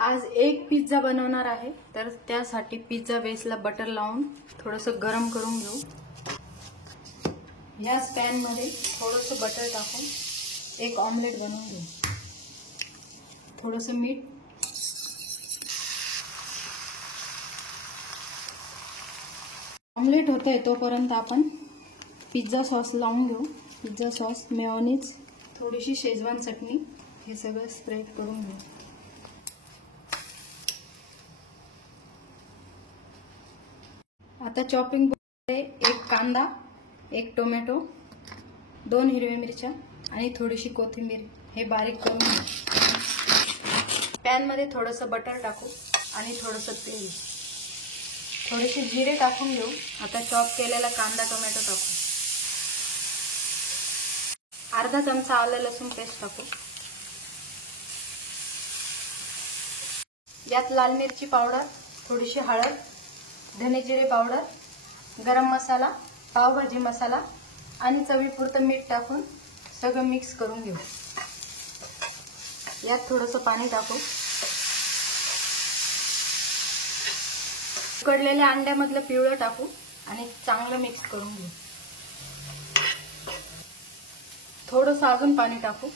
आज एक पिझ्झा बनवणार आहे, तर त्यासाठी पिझ्झा बेसला बटर लावून थोडंसं गरम करून घेऊ। याच पॅन मध्ये थोडंसं बटर टाकून एक ऑमलेट बनवून घेऊ। थोडंसं मीठ, ऑमलेट होतंय तोपर्यंत आपण पिझ्झा सॉस लावून घेऊ। पिझ्झा सॉस, मेयोनीज, थोडीशी शेजवान चटणी, हे सगळं स्प्रेड करून घेऊ। आता चॉपिंग बोर्डमध्ये एक कांदा, एक टोमॅटो, 2 हिरव्या मिरच्या आणि थोडीशी कोथिंबीर हे बारीक करून घेऊ। पॅन मध्ये थोडंसं बटर टाकू आणि थोडंसं तेल, थोडेसे जिरे टाकून घेऊ। आता चॉप केलेला कांदा, टोमॅटो टाकू। अर्धा चमचा आलं लसूण पेस्ट टाकू। यात लाल मिरची पावडर, थोडीशी हळद, धने जिरे पावडर, गरम मसाला, पावभाजी मसाला आणि चवीपुरतं मीठ टाकून सगळं मिक्स करून घेऊ। यात थोडंसं पाणी टाकू। उकडलेल्या अंड्यामधलं पिवळं टाकू आणि चांगलं मिक्स करून घेऊ। थोडंसं अजून पाणी टाकू।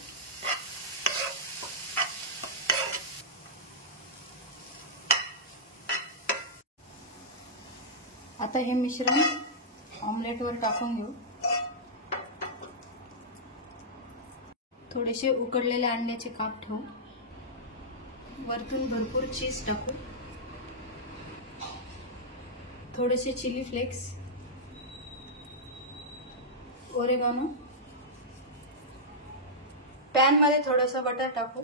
आता हे मिश्रण ऑमलेटवर टाकून घेऊ। थोडेसे उकडलेले अंड्याचे काप ठेवू। वरतून भरपूर चीज टाकू। थोडेसे चिली फ्लेक्स, ओरेगानो। पॅन मध्ये थोडंसं बटर टाकू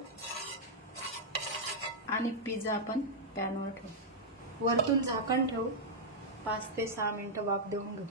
आणि पिझ्झा आपण पॅनवर ठेवू। वरतून झाकण ठेवू। 5 ते 6 मिनिटं वाफ देऊन घेऊ।